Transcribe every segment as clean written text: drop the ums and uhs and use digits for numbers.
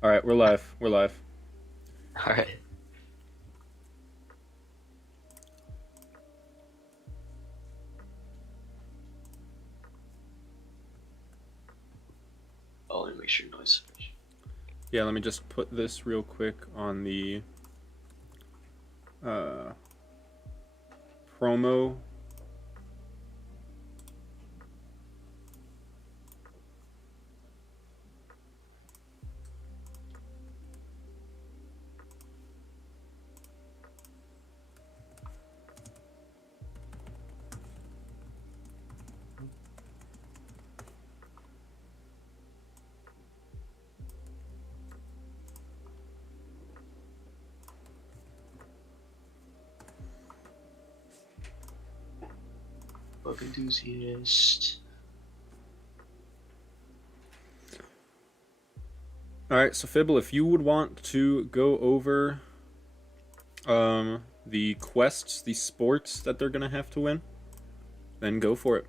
All right, we're live. We're live. All right. Oh, let me make sure noise. Yeah, let me just put this real quick on the uh, promo. Book enthusiast. All right, so Fibble, if you would want to go over the quests, the sports that they're gonna have to win, then go for it.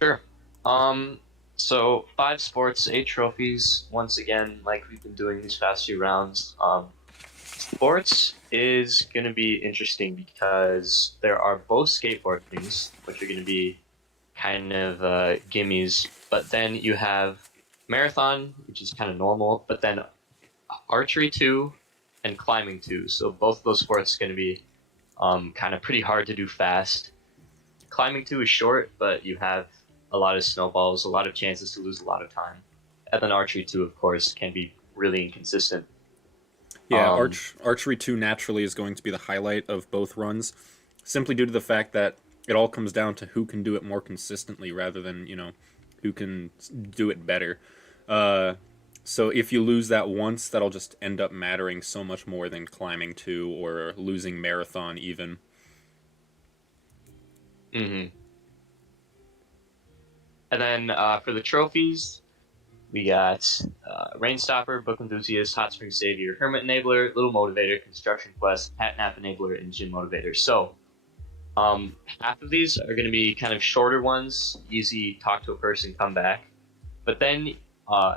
Sure. Um. So 5 sports, 8 trophies. Once again, like we've been doing these past few rounds. Sports is gonna be interesting because there are both skateboard things, which are gonna be kind of gimmies. But then you have marathon, which is kind of normal. But then archery 2 and climbing 2. So both of those sports are gonna be kind of pretty hard to do fast. Climbing 2 is short, but you have a lot of snowballs, a lot of chances to lose a lot of time. And then archery 2, of course, can be really inconsistent. Yeah, archery 2 naturally is going to be the highlight of both runs, simply due to the fact that it all comes down to who can do it more consistently rather than, who can do it better. Uh, so if you lose that once, that'll just end up mattering so much more than climbing 2 or losing marathon even. hmm And then for the trophies, we got Rainstopper, Book Enthusiast, Hot Spring Savior, Hermit Enabler, Little Motivator, Construction Quest, Hat Nap Enabler, and Gym Motivator. So half of these are going to be kind of shorter ones, easy, talk to a person, come back. But then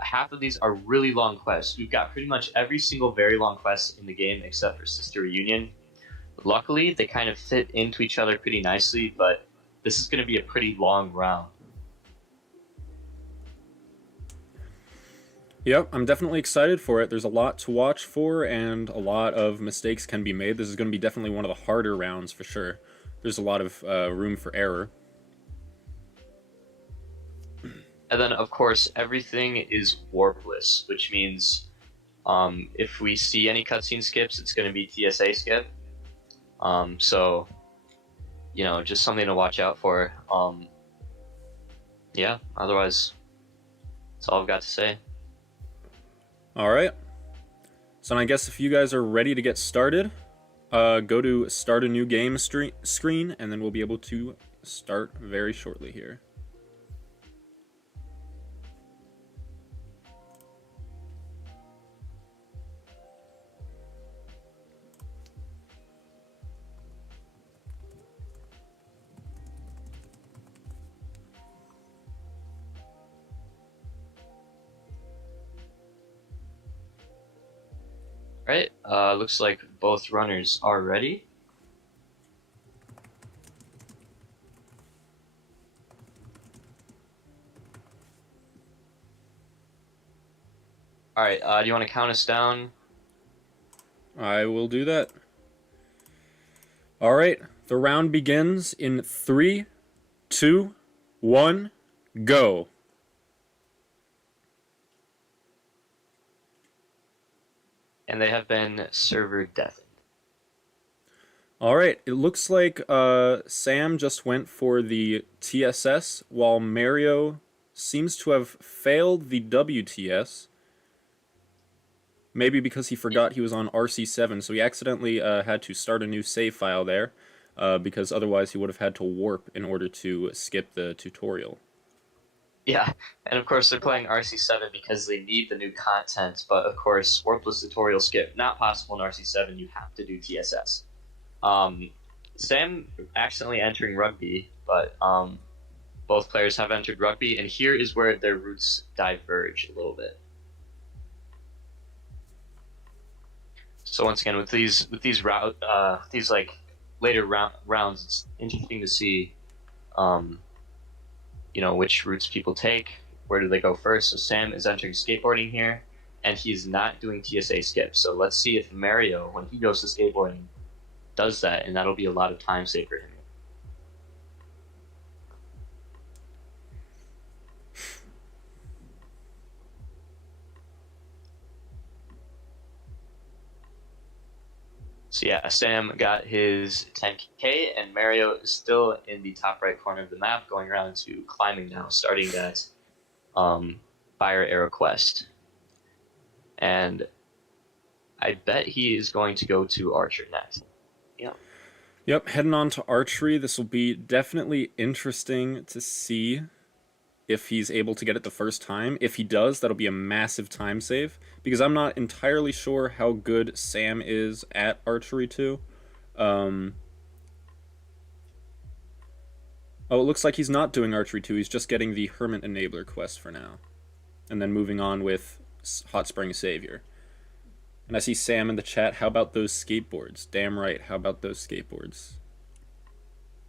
half of these are really long quests. We've got pretty much every single very long quest in the game except for Sister Reunion. Luckily, they kind of fit into each other pretty nicely, but this is going to be a pretty long round. Yep, I'm definitely excited for it. There's a lot to watch for, and a lot of mistakes can be made. This is going to be definitely one of the harder rounds for sure. There's a lot of room for error. And then, of course, everything is warpless, which means if we see any cutscene skips, it's going to be TSA skip. So, just something to watch out for. Yeah, otherwise, that's all I've got to say. All right. So I guess if you guys are ready to get started, go to start a new game screen, and then we'll be able to start very shortly here. All right, looks like both runners are ready. All right, do you want to count us down? I will do that. All right. The round begins in 3, 2, 1, go. And they have been server deathed. All right. It looks like Sam just went for the TSS, while Mario seems to have failed the WTS. Maybe because he forgot he was on RC7, so he accidentally had to start a new save file there, because otherwise he would have had to warp in order to skip the tutorial. Yeah, and of course they're playing RC7 because they need the new content, but of course, warpless tutorial skip, not possible in RC7, you have to do TSS. Um, Sam accidentally entering rugby, but both players have entered rugby, and here is where their routes diverge a little bit. So once again, with these like later rounds, it's interesting to see, um, which routes people take. Where do they go first? So Sam is entering skateboarding here, and he's not doing TSA skip. So let's see if Mario, when he goes to skateboarding, does that, and that'll be a lot of time save for him. So yeah, Sam got his 10K, and Mario is still in the top right corner of the map, going around to climbing now, starting that fire arrow quest. And I bet he is going to go to Archer next. Yeah. Yep, heading on to archery. This will be definitely interesting to see if he's able to get it the first time. If he does, that'll be a massive time save, because I'm not entirely sure how good Sam is at archery too. Um, oh, it looks like he's not doing archery 2. He's just getting the Hermit Enabler quest for now. And then moving on with Hot Spring Savior. And I see Sam in the chat. How about those skateboards? Damn right. How about those skateboards?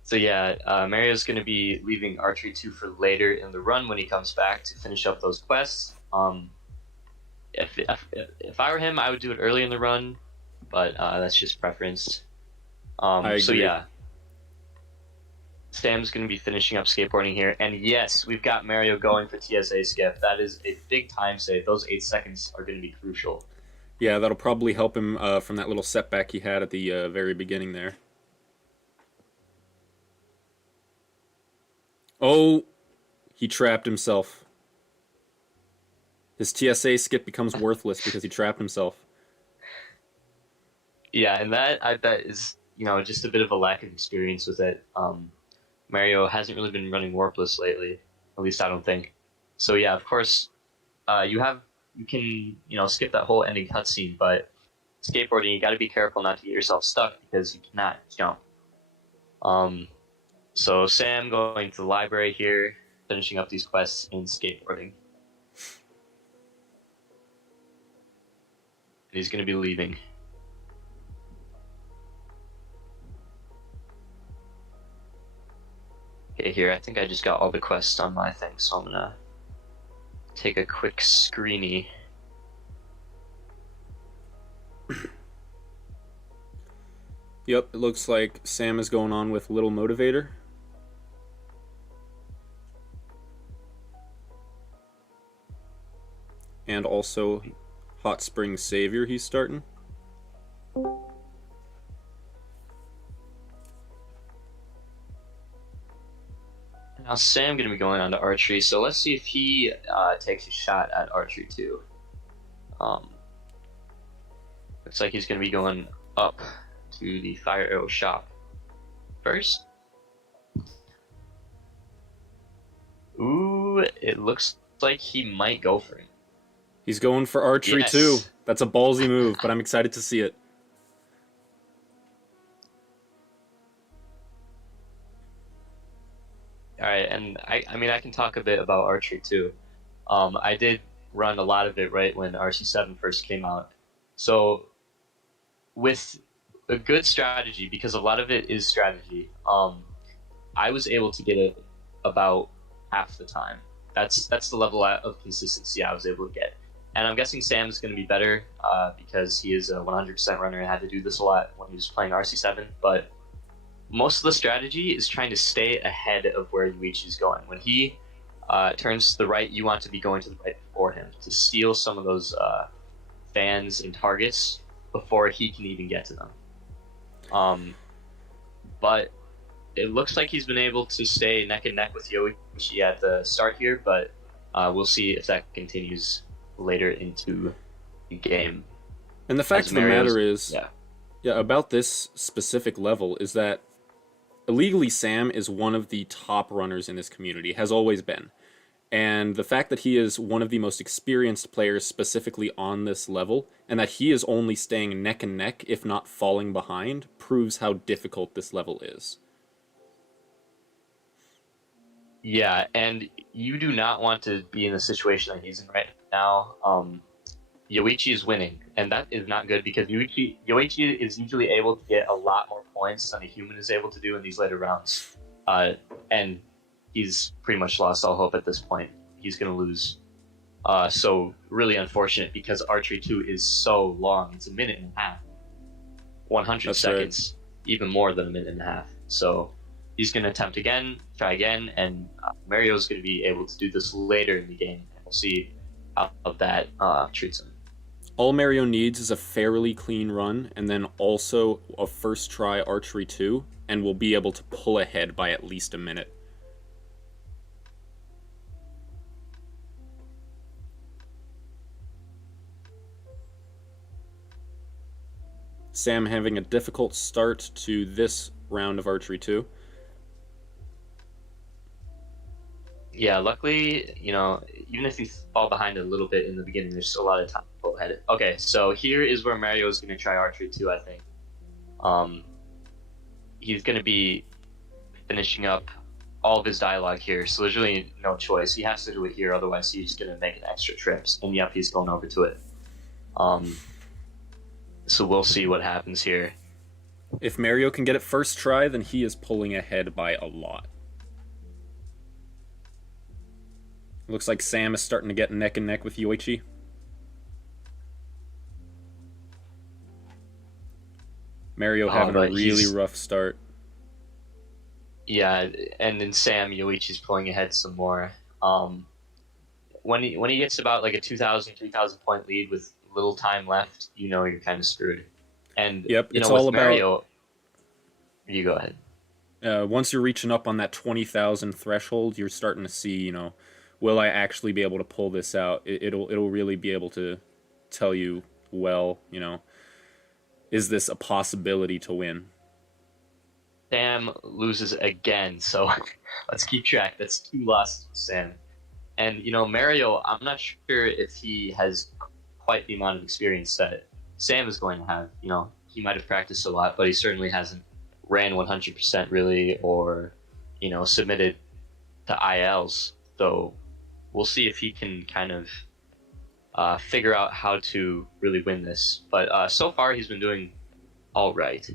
So yeah, Mario's going to be leaving Archery 2 for later in the run when he comes back to finish up those quests. If I were him, I would do it early in the run, but that's just preference. I agree. So yeah, Sam's going to be finishing up skateboarding here, and yes, we've got Mario going for TSA skip. That is a big time save. Those 8 seconds are going to be crucial. Yeah, that'll probably help him from that little setback he had at the very beginning there. Oh, he trapped himself. His TSA skip becomes worthless because he trapped himself. Yeah, and that I bet is just a bit of a lack of experience with it. Mario hasn't really been running warpless lately, at least I don't think. So yeah, of course, you can skip that whole ending cutscene, but skateboarding you got to be careful not to get yourself stuck because you cannot jump. So Sam going to the library here, finishing up these quests in skateboarding. And he's going to be leaving. Okay, here, I think I just got all the quests on my thing, so I'm going to take a quick screeny. Yep, it looks like Sam is going on with Little Motivator. And also Hot Spring Savior he's starting. Now Sam going to be going on to archery, so let's see if he takes a shot at archery too. Looks like he's going to be going up to the fire arrow shop first. Ooh, it looks like he might go for it. He's going for archery too. That's a ballsy move, but I'm excited to see it. All right, and I mean I can talk a bit about archery too. I did run a lot of it right when RC7 first came out. So with a good strategy, because a lot of it is strategy, I was able to get it about half the time. That's the level of consistency I was able to get. And I'm guessing Sam is going to be better because he is a 100% runner and had to do this a lot when he was playing RC7. But most of the strategy is trying to stay ahead of where Luigi is going. When he turns to the right, you want to be going to the right before him to steal some of those fans and targets before he can even get to them. But it looks like he's been able to stay neck and neck with Yoichi at the start here, but we'll see if that continues later into the game. And the fact of the matter is, about this specific level is that IllegallySam is one of the top runners in this community, has always been. And the fact that he is one of the most experienced players specifically on this level, and that he is only staying neck and neck, if not falling behind, proves how difficult this level is. Yeah, and you do not want to be in the situation that he's in right now. Yoichi is winning, and that is not good because Yoichi is usually able to get a lot more points than a human is able to do in these later rounds. And he's pretty much lost all hope at this point. He's going to lose. So really unfortunate because Archery 2 is so long. It's a minute and a half. 100 That's seconds, even more than a minute and a half. So he's going to attempt again, try again, and Mario's going to be able to do this later in the game. We'll see how that treats him. All Merio needs is a fairly clean run, and then also a first try Archery 2, and we'll be able to pull ahead by at least a minute. Sam having a difficult start to this round of Archery 2. Yeah, luckily, even if you fall behind a little bit in the beginning, there's still a lot of time to pull ahead. Okay, so here is where Mario is going to try Archery 2, I think. He's going to be finishing up all of his dialogue here, so there's really no choice. He has to do it here, otherwise he's going to make an extra trip. And yep, he's going over to it. So we'll see what happens here. If Merio can get it first try, then he is pulling ahead by a lot. Looks like Sam is starting to get neck and neck with Yoichi. Mario having a really rough start. Yeah, and then Sam, Yoichi's pulling ahead some more. When he gets about like a 2,000, 3,000 point lead with little time left, you're kind of screwed. And yep, it's with all Mario, about. You go ahead. Once you're reaching up on that 20,000 threshold, you're starting to see, will I actually be able to pull this out? It'll really be able to tell you, well, is this a possibility to win? Sam loses again, so let's keep track. That's 2 losses for Sam. And, Mario, I'm not sure if he has quite the amount of experience that Sam is going to have. He might have practiced a lot, but he certainly hasn't ran 100% really or, submitted to ILs. So we'll see if he can kind of figure out how to really win this. But so far, he's been doing all right.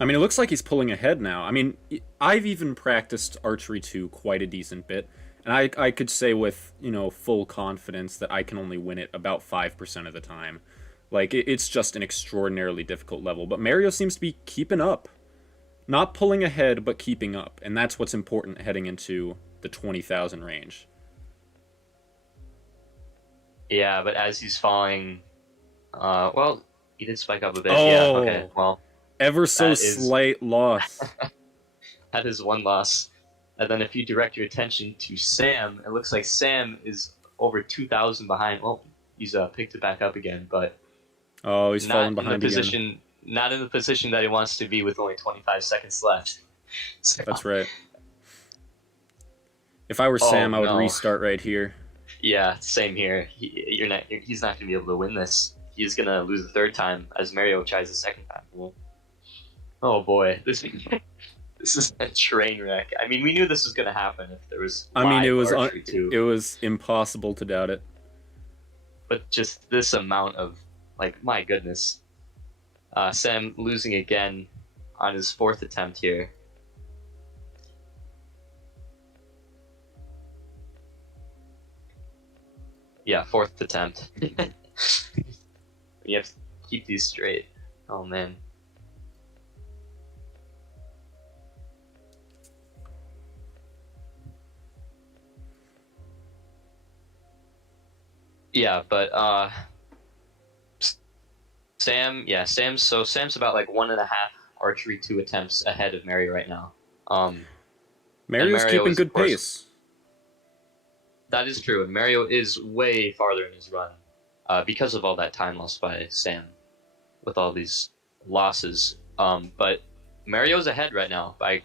I mean, it looks like he's pulling ahead now. I mean, I've even practiced Archery 2 quite a decent bit, and I could say with, full confidence that I can only win it about 5% of the time. Like, it's just an extraordinarily difficult level. But Mario seems to be keeping up. Not pulling ahead, but keeping up. And that's what's important heading into the 20,000 range. Yeah, but as he's falling... well, he did spike up a bit. Oh, yeah, okay, well... Ever so slight loss. That is 1 loss. And then if you direct your attention to Sam, it looks like Sam is over 2,000 behind. Well, he's picked it back up again, but he's falling behind again. Not in the position that he wants to be with only 25 seconds left. So, that's right. If I were Sam, I would restart right here. Yeah, same here. He's not going to be able to win this. He's going to lose the 3rd time as Mario tries the 2nd time. Oh boy, this is a train wreck. I mean, we knew this was going to happen if there was. It was impossible to doubt it. But just this amount of, my goodness. Sam losing again on his 4th attempt here. Yeah, 4th attempt. You have to keep these straight. Oh man. Yeah, but Sam's about 1.5 Archery 2 attempts ahead of Mario right now. Mario's keeping good pace. That is true, and Mario is way farther in his run because of all that time lost by Sam with all these losses. But Mario's ahead right now by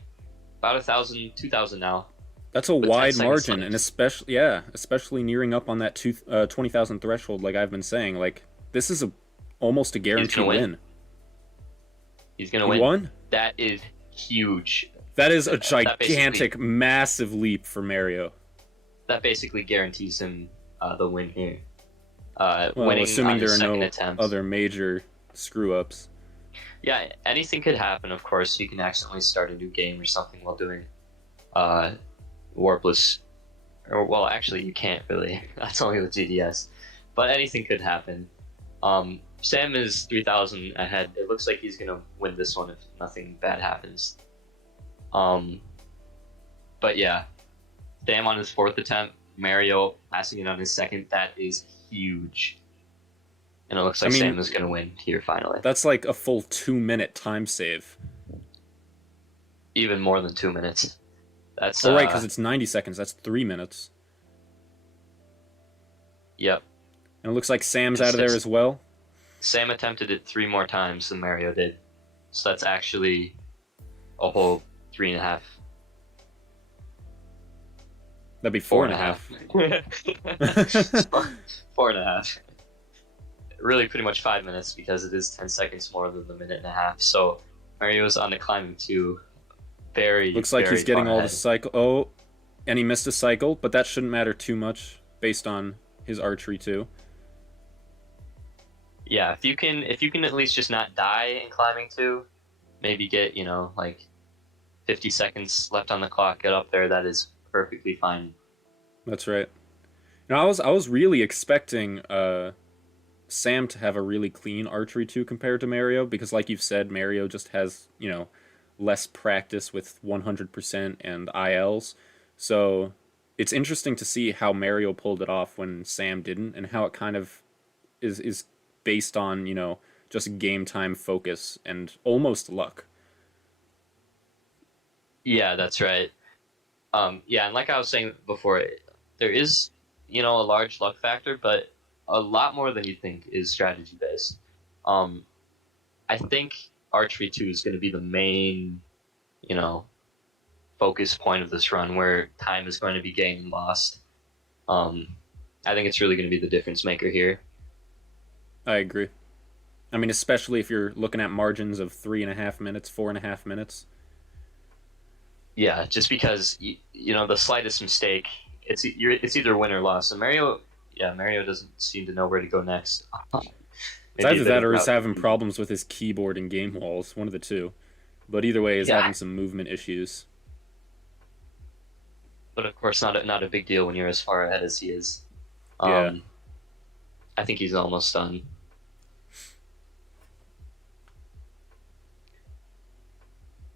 about 1,000, 2,000 now. That's a wide margin, and especially nearing up on that 20,000 threshold, like I've been saying. This is almost a guaranteed win. He's gonna win. Won? That is huge. That is a gigantic, massive leap for Mario. That basically guarantees him the win here. Well, winning assuming on there his are second no attempt. other major screw-ups. Yeah, anything could happen. Of course, you can accidentally start a new game or something while doing uh, warpless. Or well, actually, you can't really. That's only with GDS. But anything could happen. Sam is 3,000 ahead. It looks like he's gonna win this one if nothing bad happens. Um, but yeah, Sam on his fourth attempt, Mario passing it on his second. That is huge. And it looks I like mean, Sam is gonna win here finally. that's like a full 2-minute time save. Even more than 2 minutes. That's Oh, right, because it's 90 seconds. That's 3 minutes. yep. And it looks like Sam's out of there as well. Sam attempted it 3 more times than Mario did. So that's actually a whole 3.5. That'd be 4.5. 4.5. Really, pretty much 5 minutes because it is 10 seconds more than the minute and a half. So Mario's on the climbing too. Looks like very he's getting all ahead. the cycle. Oh, and he missed a cycle, but that shouldn't matter too much based on his archery too. Yeah, if you can at least just not die in climbing too, maybe get like 50 seconds left on the clock, get up there. That is perfectly fine. That's right. Now I was really expecting Sam to have a really clean archery too compared to Mario because, like you've said, Mario just has less practice with 100% and ILs. So it's interesting to see how Mario pulled it off when Sam didn't, and how it kind of is based on just game time focus and almost luck. Yeah, that's right. Yeah, and like I was saying before, there is, a large luck factor, but a lot more than you think is strategy based. Um, I think archery 2 is going to be the main, you know, focus point of this run where time is going to be gained and lost. Um, I think it's really going to be the difference maker here. I agree. I mean, especially if you're looking at margins of 3.5 minutes, 4.5 minutes. Yeah, just because the slightest mistake, it's either win or loss. And Mario doesn't seem to know where to go next. It's Maybe a either bit that of or he's route having confusion. problems with his keyboard and game walls, one of the two. But either way, he's Yeah, having some movement issues. but of course not a big deal when you're as far ahead as he is. Yeah. Um, I think he's almost done.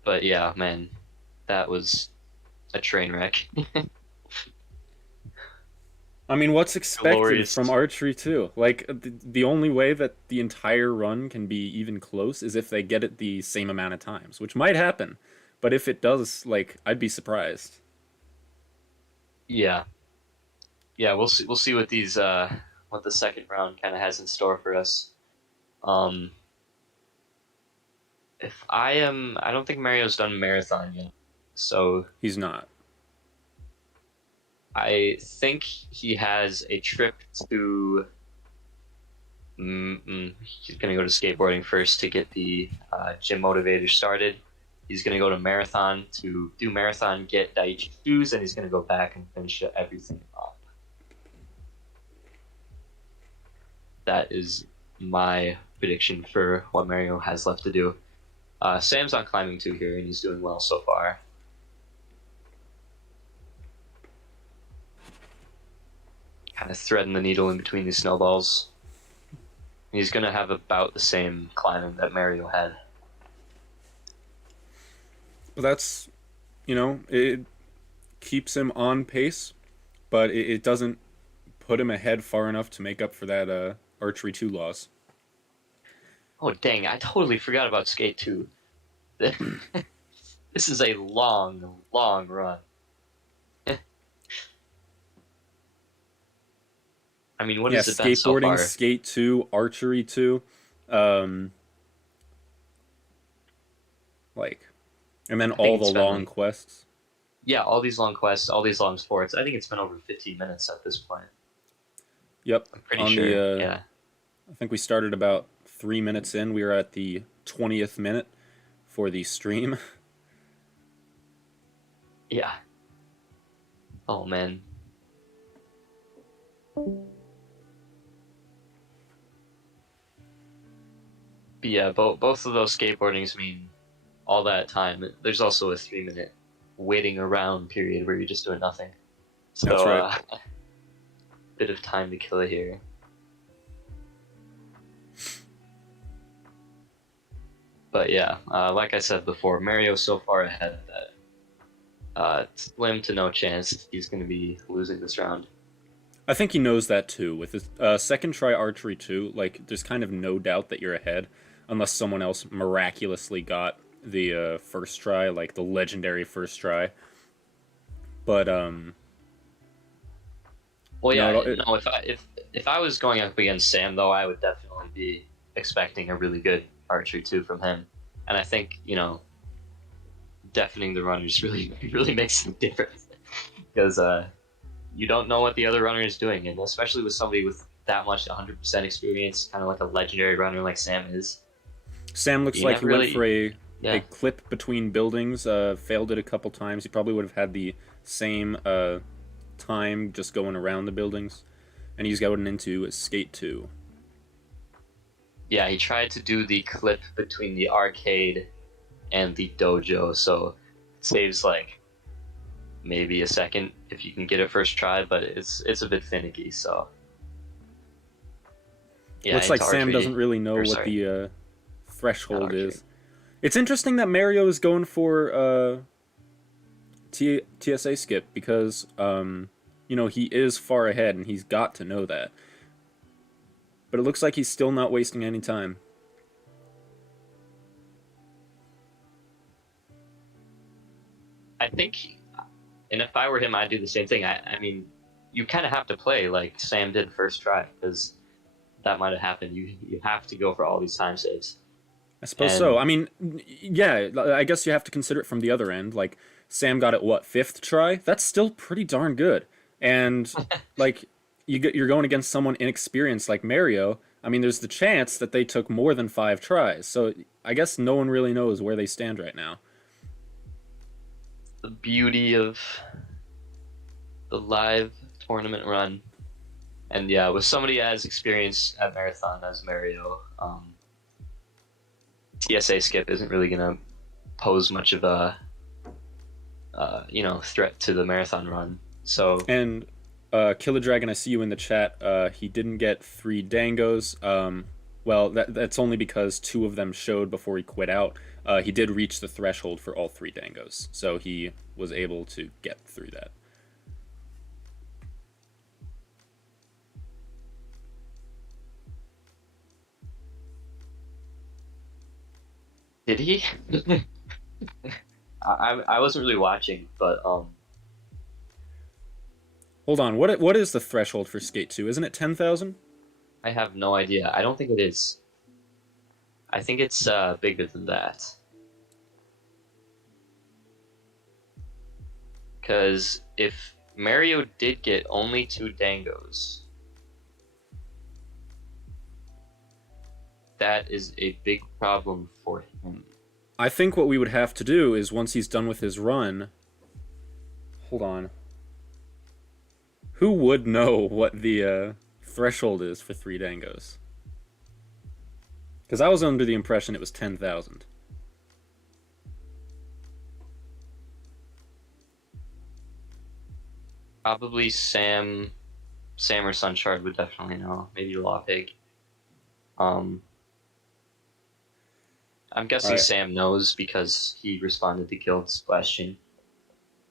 But yeah, man, that was a train wreck. I mean, what's expected Glorious. from archery too? Like the only way that the entire run can be even close is if they get it the same amount of times, which might happen. But if it does, like, I'd be surprised. Yeah, yeah, we'll see. We'll see what what the second round kind of has in store for us. Um, I don't think Mario's done marathon yet, so He's not. I think he has a trip to. He's gonna go to skateboarding first to get the gym motivator started. He's gonna go to marathon to do marathon, get Daiichi shoes, and he's gonna go back and finish everything up. That is my prediction for what Mario has left to do. Sam's on climbing too here, and he's doing well so far. Kind of threading the needle in between these snowballs. He's gonna have about the same climbing that Mario had. But that's, it keeps him on pace, but it doesn't put him ahead far enough to make up for that archery 2 loss. Oh dang! I totally forgot about Skate 2. This is a long, long run. I mean, what Yeah, has it been so skateboarding, far? skate 2, archery 2, um, like, and then I think all the it's been long like, quests. yeah, all these long quests, all these long sports. I think it's been over 15 minutes at this point. Yep. I'm pretty On sure. the, Yeah. I think we started about 3 minutes in. We were at the 20th minute for the stream. Yeah. Oh man. yeah, both of those skateboardings mean all that time. There's also a 3 minute waiting around period where you're just doing nothing. That's So, right. bit of time to kill here. But yeah, like I said before, Mario's so far ahead that slim to no chance he's going to be losing this round. I think he knows that too. With his second try archery too, like there's kind of no doubt that you're ahead, unless someone else miraculously got the first try, like the legendary first try. But Well, you yeah, know, no. If I was going up against Sam, though, I would definitely be expecting a really good archery too from him, and I think deafening the runners really really makes a difference because you don't know what the other runner is doing, and especially with somebody with that much 100% experience, kind of like a legendary runner like Sam is. Sam looks You like never he went really, for a yeah, clip between buildings. Failed it a couple times. He probably would have had the same time just going around the buildings, and he's going into skate 2. yeah. He tried to do the clip between the arcade and the dojo, so it saves like maybe a second if you can get it first try, but it's a bit finicky. So yeah, Looks like into Sam archery, doesn't really know or what sorry, the not threshold archery. is. It's interesting that Mario is going for TSA skip because he is far ahead and he's got to know that. But it looks like he's still not wasting any time. I think, and if I were him, I'd do the same thing. I mean, you kind of have to play like Sam did first try because that might have happened. You have to go for all these time saves. I suppose so. And I mean, yeah, I guess you have to consider it from the other end. Like, Sam got it, what, fifth try? That's still pretty darn good. And, like, you're going against someone inexperienced like Mario. I mean, there's the chance that they took more than 5 tries. So I guess no one really knows where they stand right now. the beauty of the live tournament run, and yeah, with somebody as experienced at marathon as Mario, TSA skip isn't really gonna pose much of a threat to the marathon run. So And Killer Dragon, I see you in the chat. He didn't get 3 dangos. Well, that's only because 2 of them showed before he quit out. He did reach the threshold for all 3 dangos, so he was able to get through that. did he? I wasn't really watching, but Hold on, what is the threshold for Skate 2? Isn't it 10,000? I have no idea. I don't think it is. I think it's bigger than that. Because if Mario did get only 2 dangos, that is a big problem for him. I think what we would have to do is once he's done with his run... Hold on. Who would know what the threshold is for 3 dangos? Because I was under the impression it was 10,000. Probably Sam or Sunshard would definitely know. Maybe Lawpig. I'm guessing Alright. Sam knows because he responded to Guild's question.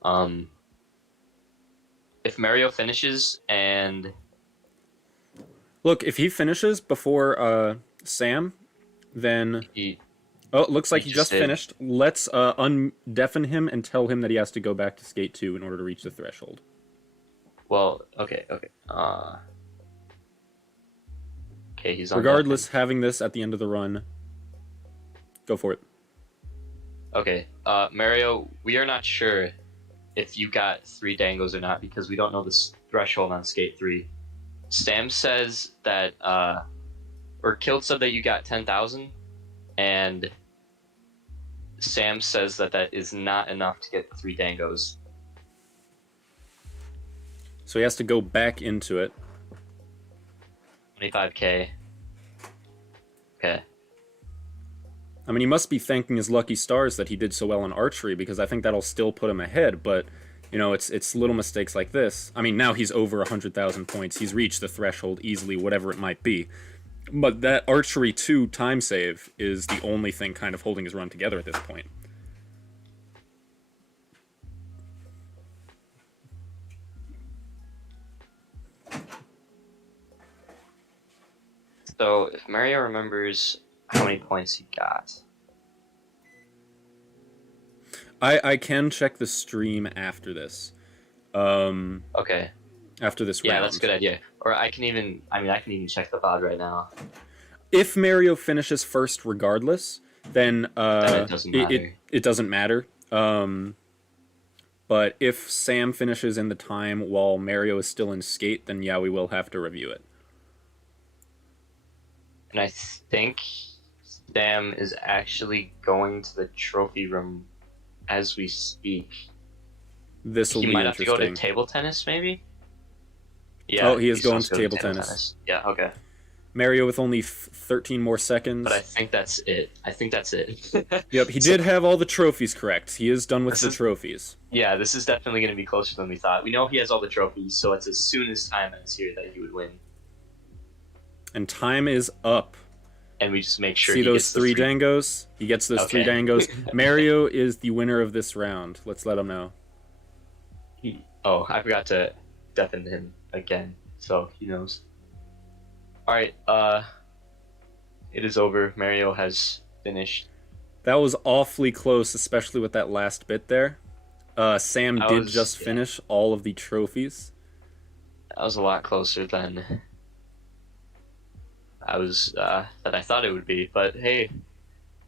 Um, if Mario finishes and Look, if he finishes before Sam, then... he Oh, it looks like he he just just did. finished. Let's undeafen him and tell him that he has to go back to Skate 2 in order to reach the threshold. Well, okay. Okay, he's on Regardless, having this at the end of the run, go for it. Okay, Mario, we are not sure if you got 3 dangos or not because we don't know the threshold on Skate 3. Stam says that, or Kilt said that you got 10,000, and Sam says that that is not enough to get 3 dangos. So he has to go back into it. 25k. Okay. I mean, he must be thanking his lucky stars that he did so well in archery, because I think that'll still put him ahead. But it's little mistakes like this. I mean, now he's over 100,000 points. He's reached the threshold easily, whatever it might be. But that archery 2 time save is the only thing kind of holding his run together at this point. So if Mario remembers how many points he got. I can check the stream after this. Okay. After this round. Yeah, that's a good idea. Or I can even check the VOD right now. If Mario finishes first regardless, then it doesn't matter. It doesn't matter. But if Sam finishes in the time while Mario is still in skate, then yeah, we will have to review it. And I think Sam is actually going to the trophy room as we speak. This will be interesting. He might have to go to table tennis, maybe? Yeah. Oh, he is going to table tennis. Yeah, okay. Mario with only 13 more seconds. But I think that's it. Yep, he did have all the trophies correct. He is done with the trophies. Yeah, this is definitely going to be closer than we thought. We know he has all the trophies, so it's as soon as time ends here that he would win. And time is up. And we just make sure See those three dangos? He gets those 3 dangos. Mario is the winner of this round. Let's let him know. Oh, I forgot to deafen him again, so he knows. Alright, it is over. Mario has finished. That was awfully close, especially with that last bit there. Sam did just finish all of the trophies. That was a lot closer than that I thought it would be, but hey,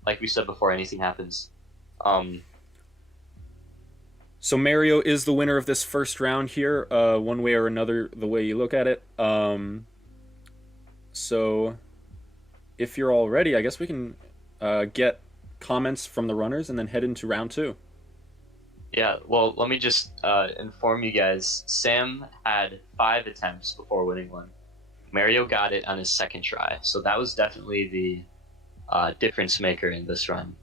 like we said before, anything happens. So Mario is the winner of this first round here, one way or another, the way you look at it. So if you're all ready, I guess we can get comments from the runners and then head into round 2. Yeah, well, let me just inform you guys. Sam had 5 attempts before winning one. Mario got it on his second try, so that was definitely the difference maker in this run.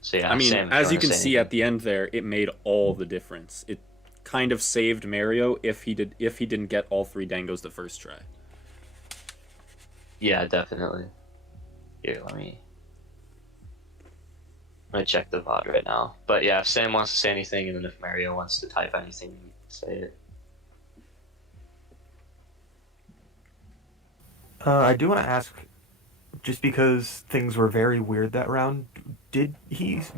So yeah, I mean, Sam, as you can see at the end there, it made all the difference. It kind of saved Mario if he didn't get all 3 dangos the first try. Yeah, definitely. Here, I'm gonna check the VOD right now. But yeah, if Sam wants to say anything, and then if Mario wants to type anything, say it. I do want to ask, just because things were very weird that round, did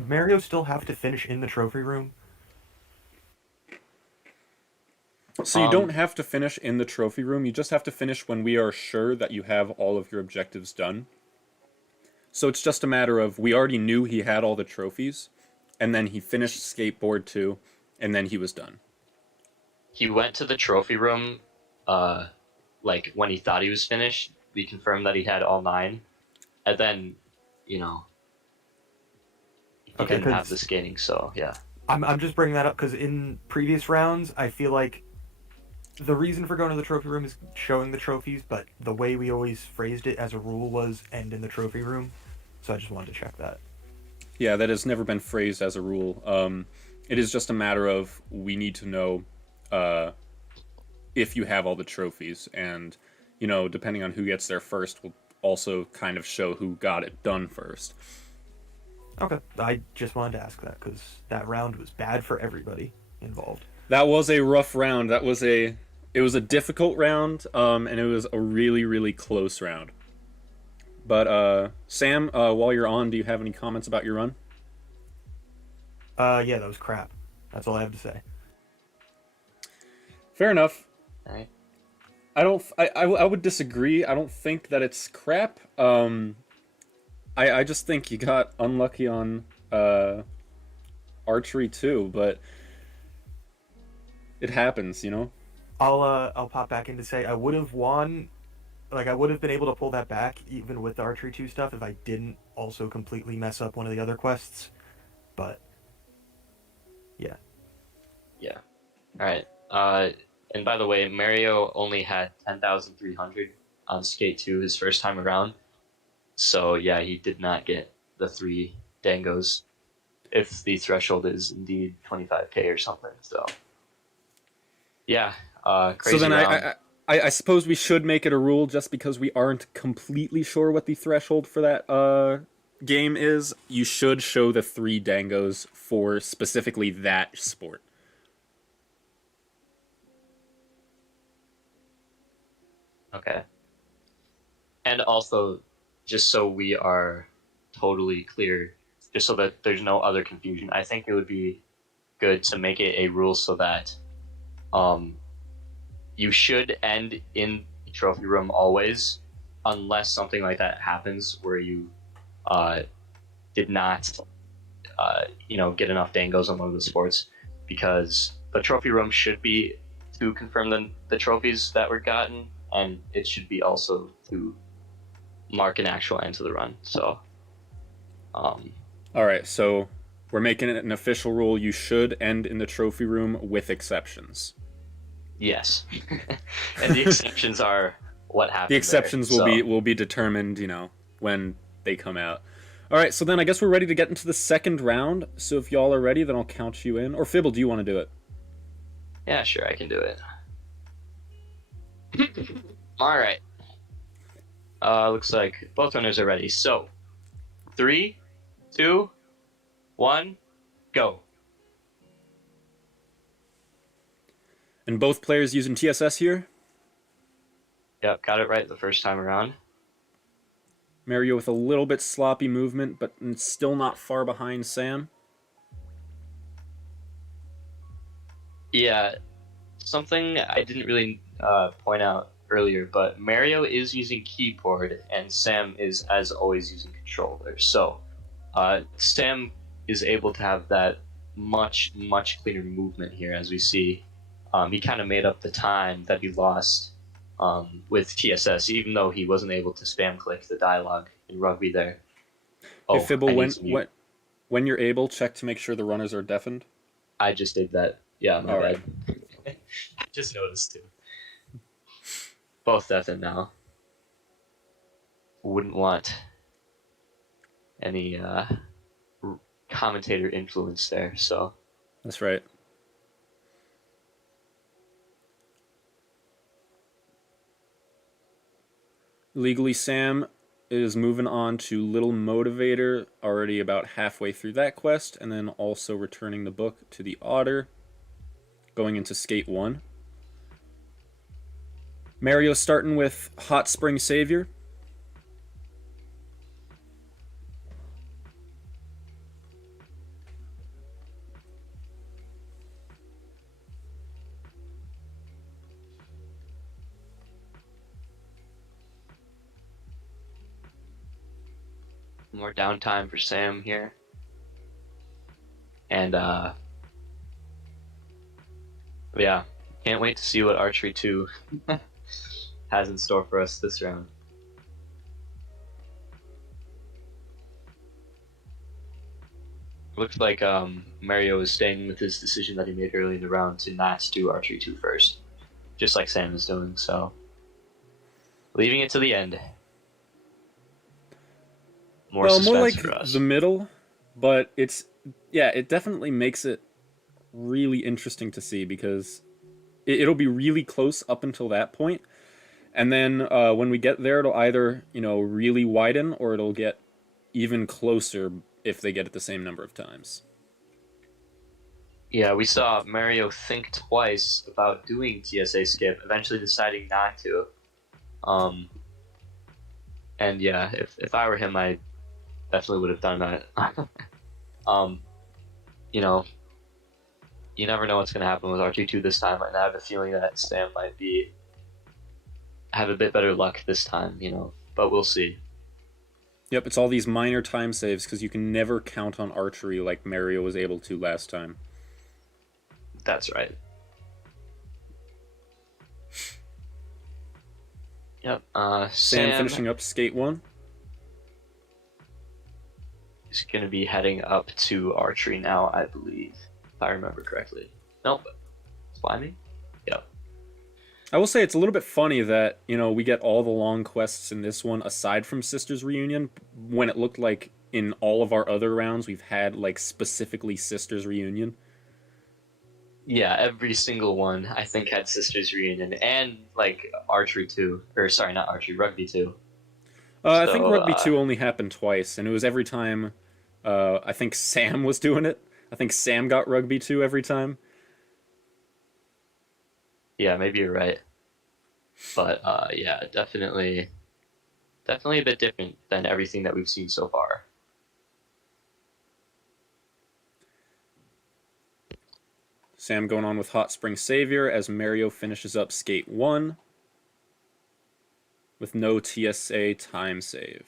Mario still have to finish in the trophy room? So you don't have to finish in the trophy room, you just have to finish when we are sure that you have all of your objectives done. So it's just a matter of, we already knew he had all the trophies, and then he finished skateboard 2, and then he was done. He went to the trophy room, like, when he thought he was finished. We confirmed that he had all 9, and then, he didn't have the skating, so yeah. I'm just bringing that up because in previous rounds, I feel like the reason for going to the trophy room is showing the trophies, but the way we always phrased it as a rule was end in the trophy room, so I just wanted to check that. Yeah, that has never been phrased as a rule. It is just a matter of, we need to know if you have all the trophies, and depending on who gets there first will also kind of show who got it done first. Okay, I just wanted to ask that because that round was bad for everybody involved. That was a rough round. It was a difficult round, and it was a really, really close round. But Sam, while you're on, do you have any comments about your run? Yeah, that was crap. That's all I have to say. Fair enough. All right. I would disagree. I don't think that it's crap. I just think you got unlucky on archery too, but it happens, I'll pop back in to say I would have won. Like, I would have been able to pull that back even with the archery 2 stuff if I didn't also completely mess up one of the other quests. But yeah. Yeah. All right. And by the way, Mario only had 10,300 on Skate 2 his first time around. So yeah, he did not get the 3 dangos if the threshold is indeed 25k or something. So yeah, crazy So then round. I suppose we should make it a rule just because we aren't completely sure what the threshold for that game is. You should show the 3 dangos for specifically that sport. Okay. And also, just so we are totally clear, just so that there's no other confusion, I think it would be good to make it a rule so that you should end in the trophy room always, unless something like that happens where you did not, get enough dangos on one of the sports, because the trophy room should be to confirm the trophies that were gotten, and it should be also to mark an actual end to the run. So, All right, so we're making it an official rule. You should end in the trophy room with exceptions. yes, and the exceptions are what happens. The exceptions will be determined, when they come out. All right, so then I guess we're ready to get into the second round. So if y'all are ready, then I'll count you in. Or Fibble, do you want to do it? Yeah, sure, I can do it. All right. Looks like both runners are ready. So, 3, 2, 1, go. And both players using TSS here. Yep, got it right the first time around. Merio with a little bit sloppy movement, but still not far behind Sam. Yeah, something I didn't really point out earlier, but Mario is using keyboard and Sam is, as always, using controller. So Sam is able to have that much cleaner movement here, as we see. He kind of made up the time that he lost with TSS, even though he wasn't able to spam click the dialogue in rugby there. Hey, Fibble, when you're able, check to make sure the runners are deafened. I just did that. Yeah, my bad. I just noticed too. Both deafened now. Wouldn't want any commentator influence there, so. That's right. IllegallySam is moving on to Little Motivator, already about halfway through that quest, and then also returning the book to the Otter, going into Skate 1. Mario starting with Hot Spring Savior. More downtime for Sam here. And yeah, can't wait to see what Archery 2 has in store for us this round. Looks like Mario is staying with his decision that he made early in the round to not do Archery 2 first, just like Sam is doing, so leaving it to the end. More like for us. The middle, but it definitely makes it really interesting to see, because it'll be really close up until that point, and then when we get there, it'll either really widen, or it'll get even closer if they get it the same number of times. Yeah, we saw Mario think twice about doing TSA skip, eventually deciding not to. And yeah, if I were him, I definitely would have done that. You never know what's going to happen with RG2 this time, and I have a feeling that Sam might have a bit better luck this time, but we'll see. Yep, it's all these minor time saves, because you can never count on archery like Mario was able to last time. That's right. Yep, Sam finishing up Skate 1. He's going to be heading up to archery now, I believe, if I remember correctly. Nope. Slimy? Yep. I will say it's a little bit funny that, we get all the long quests in this one, aside from Sisters Reunion, when it looked like in all of our other rounds we've had like specifically sisters reunion. Yeah, every single one I think had sisters reunion and like archery too, or sorry, not archery, rugby too. I think So rugby 2 only happened twice, and it was every time. I think Sam was doing it. I think Sam got rugby 2 every time. yeah, maybe you're right. But yeah, definitely a bit different than everything that we've seen so far. Sam going on with Hot Spring Savior as Merio finishes up Skate 1 with no TSA time save.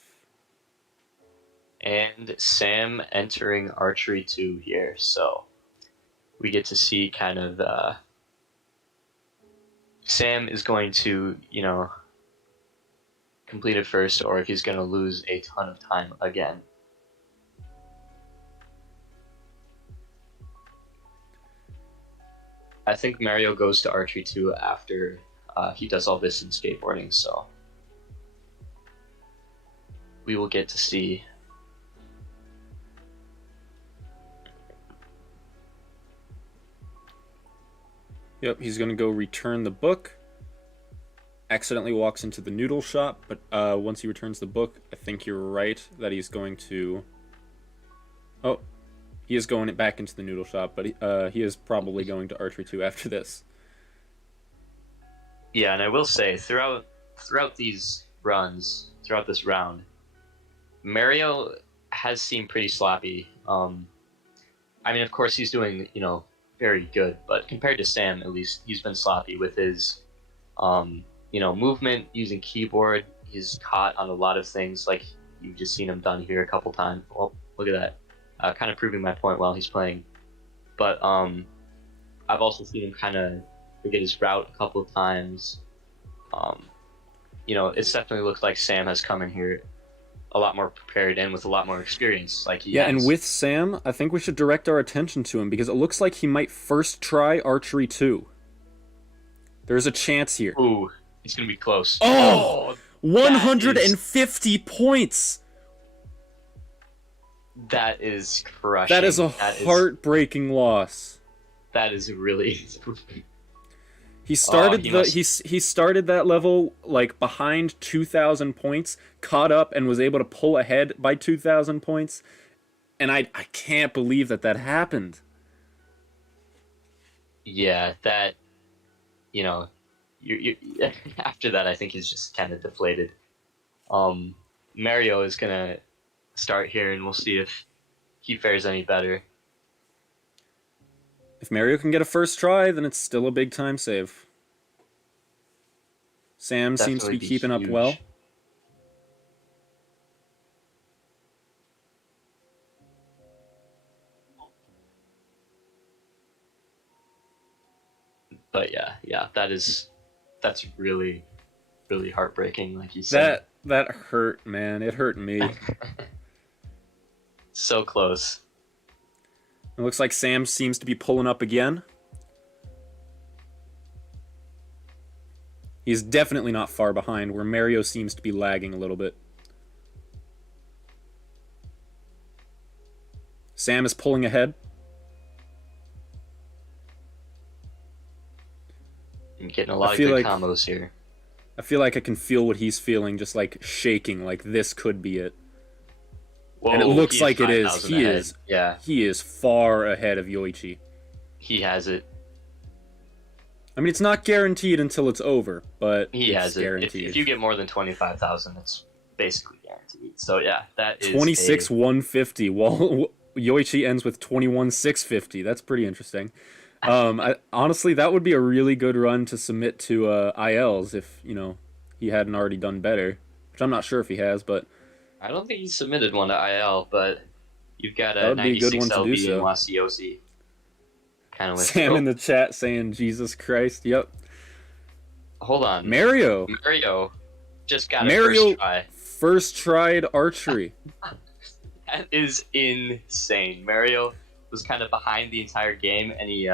And Sam entering archery 2 here, so we get to see kind of Sam is going to, complete it first, or if he's going to lose a ton of time again. I think Mario goes to archery 2 after he does all this in skateboarding, so we will get to see. Yep, he's going to go return the book. Accidentally walks into the noodle shop, but once he returns the book, I think you're right that he's going to... Oh, he is going back into the noodle shop, but he is probably going to archery 2 after this. Yeah, and I will say, throughout these runs, throughout this round, Mario has seemed pretty sloppy. I mean, of course, he's doing, very good, but compared to Sam, at least, he's been sloppy with his, movement using keyboard. He's caught on a lot of things, like you've just seen him done here a couple times. Well, look at that, kind of proving my point while he's playing. But I've also seen him kind of forget his route a couple of times. It's definitely looked like Sam has come in here a lot more prepared and with a lot more experience. Like he has. And with Sam, I think we should direct our attention to him because it looks like he might first try archery 2. There's a chance here. Ooh, it's gonna be close. Oh, 150 points. That is crushing. That is a heartbreaking loss. That is really. He started he started that level like behind 2,000 points, caught up and was able to pull ahead by 2,000 points, and I can't believe that happened. Yeah, that you after that I think he's just kind of deflated. Mario is gonna start here, and we'll see if he fares any better. If Mario can get a first try, then it's still a big time save. Sam seems to be keeping up well. But yeah, that's really, really heartbreaking, like you said. That hurt, man. It hurt me. So close. It looks like Sam seems to be pulling up again. He's definitely not far behind, where Mario seems to be lagging a little bit. Sam is pulling ahead. I'm getting a lot of good combos here. I feel like I can feel what he's feeling, just like shaking, like this could be it. Whoa, and it looks like it is. He is far ahead of Yoichi. He has it. I mean, it's not guaranteed until it's over, but he has it. Guaranteed. If you get more than 25,000, it's basically guaranteed. So yeah, that is 26,150. While Yoichi ends with 21,650. That's pretty interesting. Honestly, that would be a really good run to submit to ILs if he hadn't already done better, which I'm not sure if he has, but I don't think he submitted one to IL, but you've got a 96 LB in Wasiosi. Kind of Sam in the chat saying Jesus Christ. Yep. Hold on. Mario just got a first try. First tried archery. That is insane. Mario was kind of behind the entire game, and he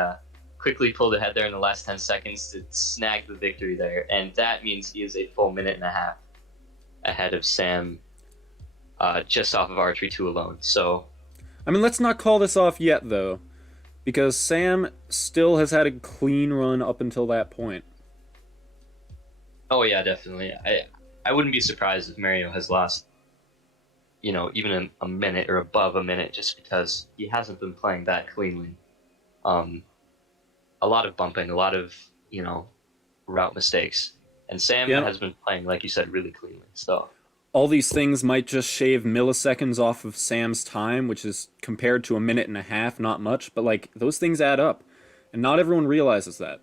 quickly pulled ahead there in the last 10 seconds to snag the victory there, and that means he is a full minute and a half ahead of Sam. just off of Archery 2 alone. So, I mean, let's not call this off yet, though, because Sam still has had a clean run up until that point. oh yeah, definitely. I wouldn't be surprised if Mario has lost, even a minute or above a minute, just because he hasn't been playing that cleanly. Um, a lot of bumping, a lot of route mistakes, and Sam Yeah, has been playing, like you said, really cleanly. So all these things might just shave milliseconds off of Sam's time, which is compared to a minute and a half, not much, but like those things add up, and not everyone realizes that.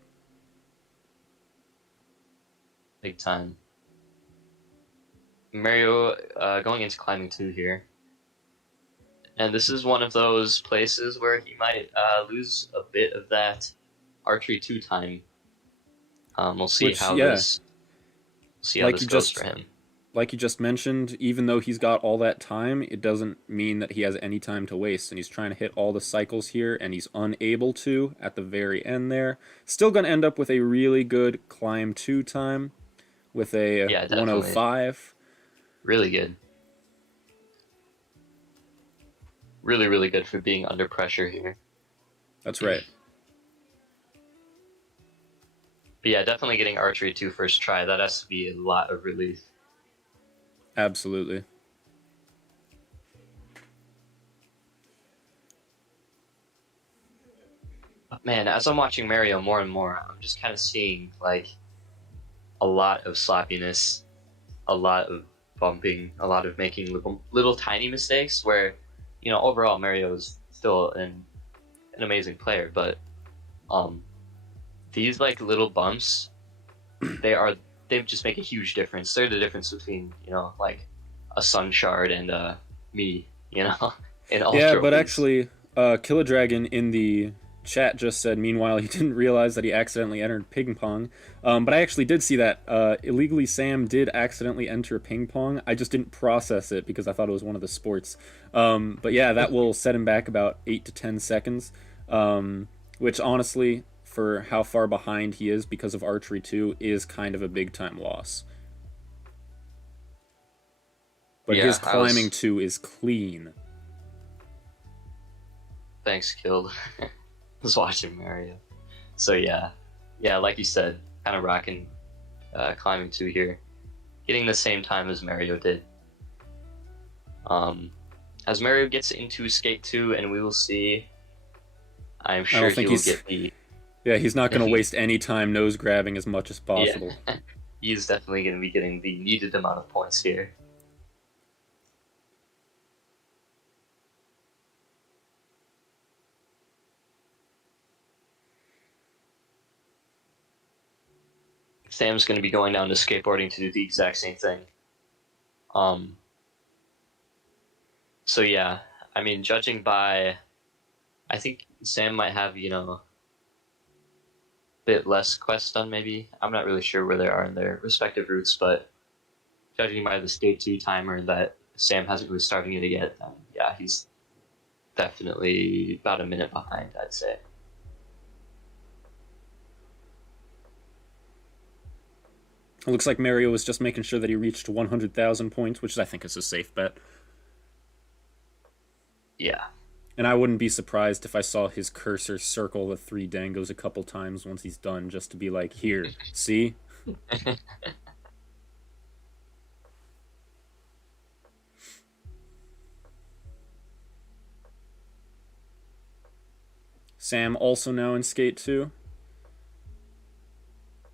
big time. Mario going into climbing 2 here. And this is one of those places where he might lose a bit of that Archery 2 time. We'll see Which, how yeah, this like you goes for just him. like you just mentioned, even though he's got all that time, it doesn't mean that he has any time to waste. And he's trying to hit all the cycles here, and he's unable to at the very end there. Still going to end up with a really good climb 2 time with a Yeah, definitely. 105. Really good. Really, really good for being under pressure here. That's right. But yeah, definitely getting Archery 2 first try. That has to be a lot of relief. Absolutely. Man, as I'm watching Mario more and more, I'm just kind of seeing like a lot of sloppiness, a lot of bumping, a lot of making little tiny mistakes where, overall Mario is still an amazing player, but um these like little bumps, they just make a huge difference. They're the difference between, like a Sun Shard and me, in all Yeah, but trophies. actually, Killadragon in the chat just said, meanwhile, he didn't realize that he accidentally entered ping pong. But I actually did see that. Illegally Sam did accidentally enter ping pong. I just didn't process it because I thought it was one of the sports. But yeah, that will set him back about 8 to 10 seconds. Which honestly, for how far behind he is because of Archery 2, is kind of a big time loss. But his Yeah, climbing 2 is clean. thanks, Killed. Was watching Mario. So yeah, like you said, kind of rocking climbing 2 here, getting the same time as Mario did. As Mario gets into Skate 2, and we will see. I'm I sure don't he think will he's get the. Yeah, he's not going to waste any time nose grabbing as much as Yeah, possible. he's definitely going to be getting the needed amount of points here. Sam's going to be going down to skateboarding to do the exact same thing. Um. So yeah, I mean, judging by, I think Sam might have bit less quests done. Maybe I'm not really sure where they are in their respective routes, but judging by the Skate 2 timer that Sam hasn't really started it yet, yeah, he's definitely about a minute behind, I'd say. It looks like Mario was just making sure that he reached 100,000 points, which I think is a safe bet. Yeah. And I wouldn't be surprised if I saw his cursor circle the 3 dangos a couple times once he's done, just to be like, here, see? Sam also now in Skate 2.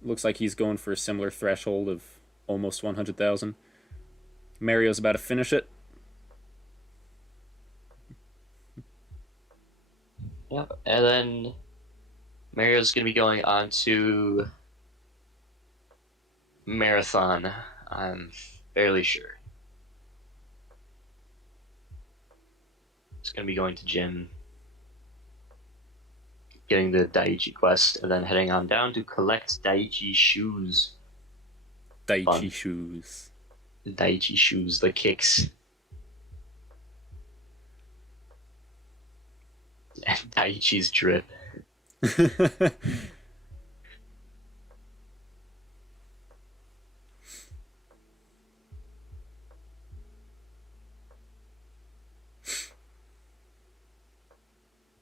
Looks like he's going for a similar threshold of almost 100,000. Mario's about to finish it. Yep. And then Mario's going to be going on to Marathon, I'm fairly sure. It's going to be going to Gym, getting the Daiichi quest, and then heading on down to collect Daiichi shoes. Daiichi Fun. shoes. The Daiichi shoes, the kicks. And Daiichi's drip.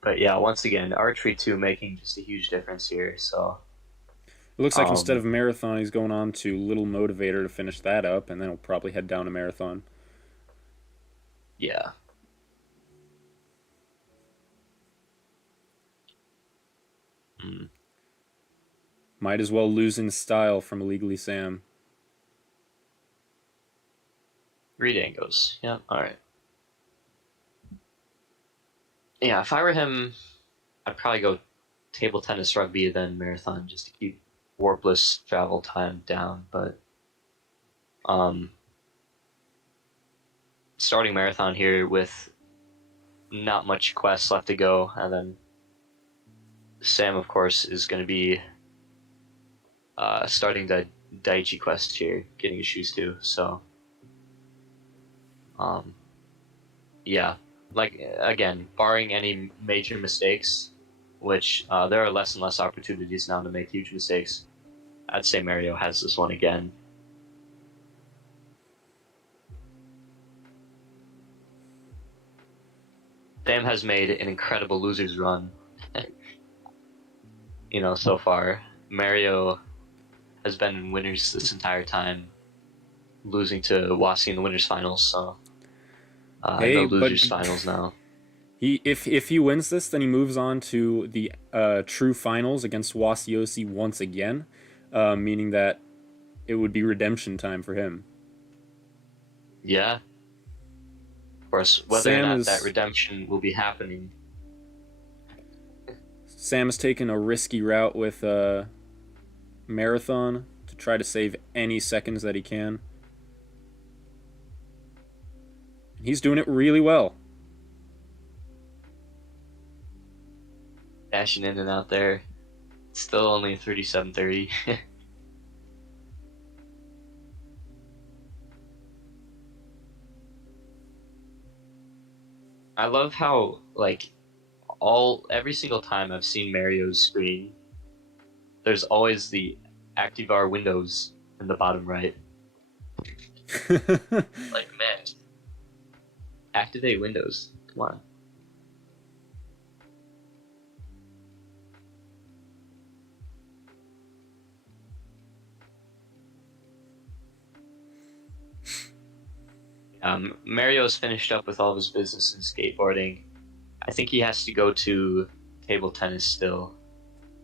But yeah, once again, archery 2 making just a huge difference here. So It looks like instead um, of marathon, he's going on to little motivator to finish that up, and then he'll probably head down to marathon. yeah. Mm. Might as well lose in style from IllegallySam. Reed Angos. Yeah, alright. Yeah, if I were him, I'd probably go table tennis, rugby, then marathon just to keep warpless travel time down. But um, starting marathon here with not much quest left to go, and then Sam, of course, is going to be starting the Daichi quest here, getting his shoes too. So, um, yeah, like again, barring any major mistakes, which there are less and less opportunities now to make huge mistakes. I'd say Merio has this one again. Sam has made an incredible losers run, so far. Merio has been in winners this entire time, losing to Wasi in the winners finals. So in Hey, the but losers finals now. if he wins this, then he moves on to the true finals against Wasiosi once again, meaning that it would be redemption time for him. Yeah. Of course, whether or not that redemption will be happening. Sam has taken a risky route with marathon to try to save any seconds that he can. He's doing it really well. Dashing in and out there. Still only 37:30. I love how every single time I've seen Mario's screen, there's always the Activar Windows in the bottom right. Like, man, activate Windows. Come on. Mario's finished up with all of his business in skateboarding. I think he has to go to table tennis still.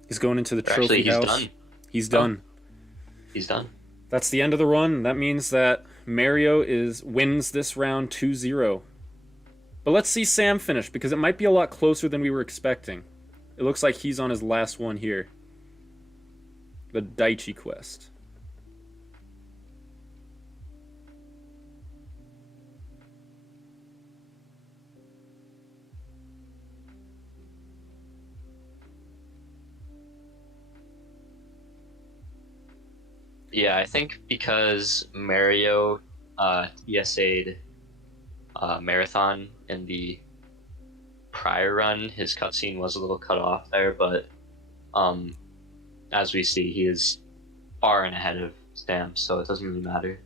He's going into the trophy house. Done. He's done. He's done. That's the end of the run. That means that Merio wins this round 2-0. But let's see Sam finish, because it might be a lot closer than we were expecting. It looks like he's on his last one here. The Daichi quest. Yeah, I think because Mario TSA'd Marathon in the prior run, his cutscene was a little cut off there, but as we see, he is far and ahead of Sam, so it doesn't really matter.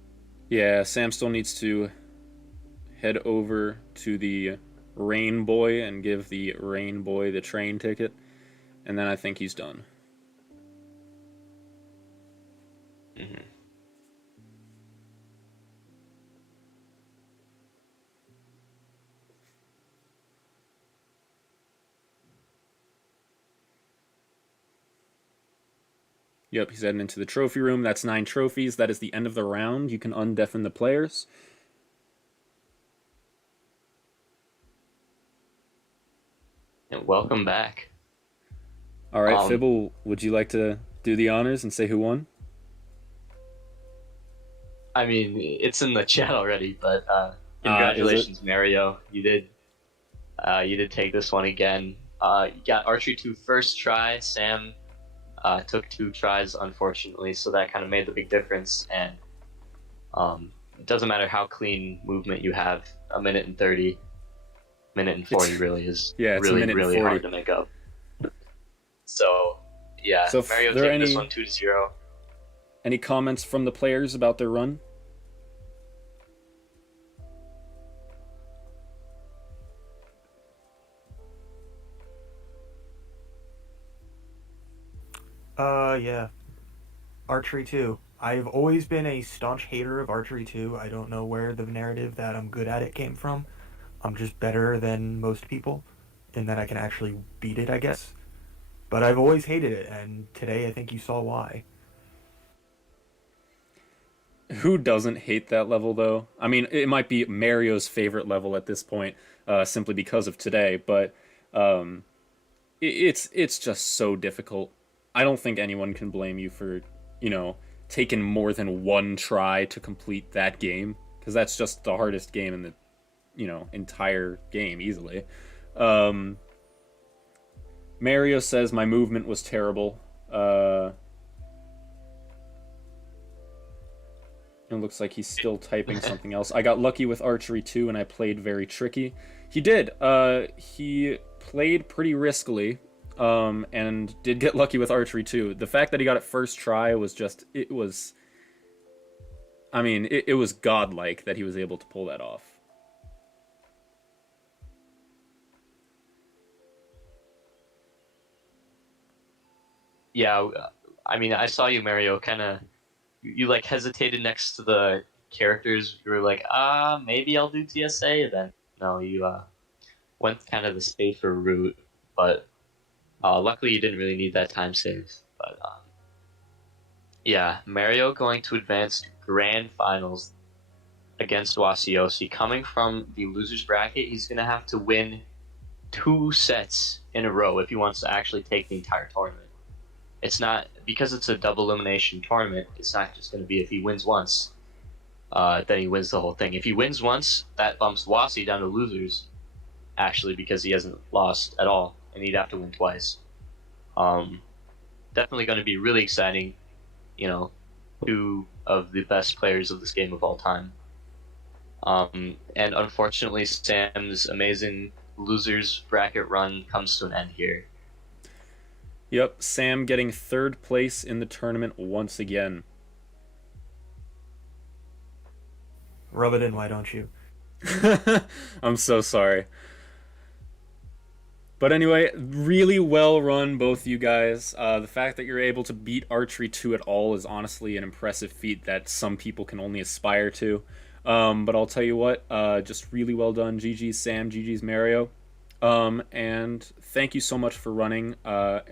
Yeah, Sam still needs to head over to the Rain Boy and give the Rain Boy the train ticket, and then I think he's done. Mm-hmm. Yep, he's heading into the trophy room. That's 9 trophies. That is the end of the round. You can undeafen the players. And welcome back. All right, Fibble, would you like to do the honors and say who won? I mean, it's in the chat already, but congratulations, Merio. You did take this one again. You got Archery 2 first try. Sam took 2 tries, unfortunately, so that kind of made the big difference. And it doesn't matter how clean movement you have, a minute and 30, minute and 40 really is really hard to make up. So, yeah, so Merio taking this one 2-0. Any comments from the players about their run? Yeah, Archery 2. I've always been a staunch hater of Archery 2. I don't know where the narrative that I'm good at it came from. I'm just better than most people in that I can actually beat it, I guess. But I've always hated it, and today I think you saw why. Who doesn't hate that level though? I mean, it might be Mario's favorite level at this point, simply because of today. But um, it's just so difficult. I don't think anyone can blame you for you know taking more than one try to complete that game, because that's just the hardest game in the entire game easily. Um, Mario says my movement was terrible. It looks like he's still typing something else. I got lucky with archery too, and I played very tricky. He did. He played pretty riskily, and did get lucky with archery too. The fact that he got it first try was just. It was. I mean, it was godlike that he was able to pull that off. Yeah, I mean, I saw you, Mario, kind of. You like hesitated next to the characters. You were like, maybe I'll do TSA. Then no, you went kind of the safer route, but luckily you didn't really need that time save. But yeah, Mario going to advance to grand finals against Wasiosi. Coming from the losers bracket, he's gonna have to win two sets in a row if he wants to actually take the entire tournament. It's not because it's a double elimination tournament. It's not just going to be if he wins once, then he wins the whole thing. If he wins once, that bumps Wasi down to losers, actually, because he hasn't lost at all, and he'd have to win twice. Um, Definitely going to be really exciting. You know, two of the best players of this game of all time. And unfortunately, Sam's amazing losers bracket run comes to an end here. Yep, Sam getting third place in the tournament once again. Rub it in, why don't you? I'm so sorry. But anyway, really well run, both you guys. The fact that you're able to beat Archery 2 at all is honestly an impressive feat that some people can only aspire to. But I'll tell you what, just really well done. GG's Sam, GG's Mario. And thank you so much for running.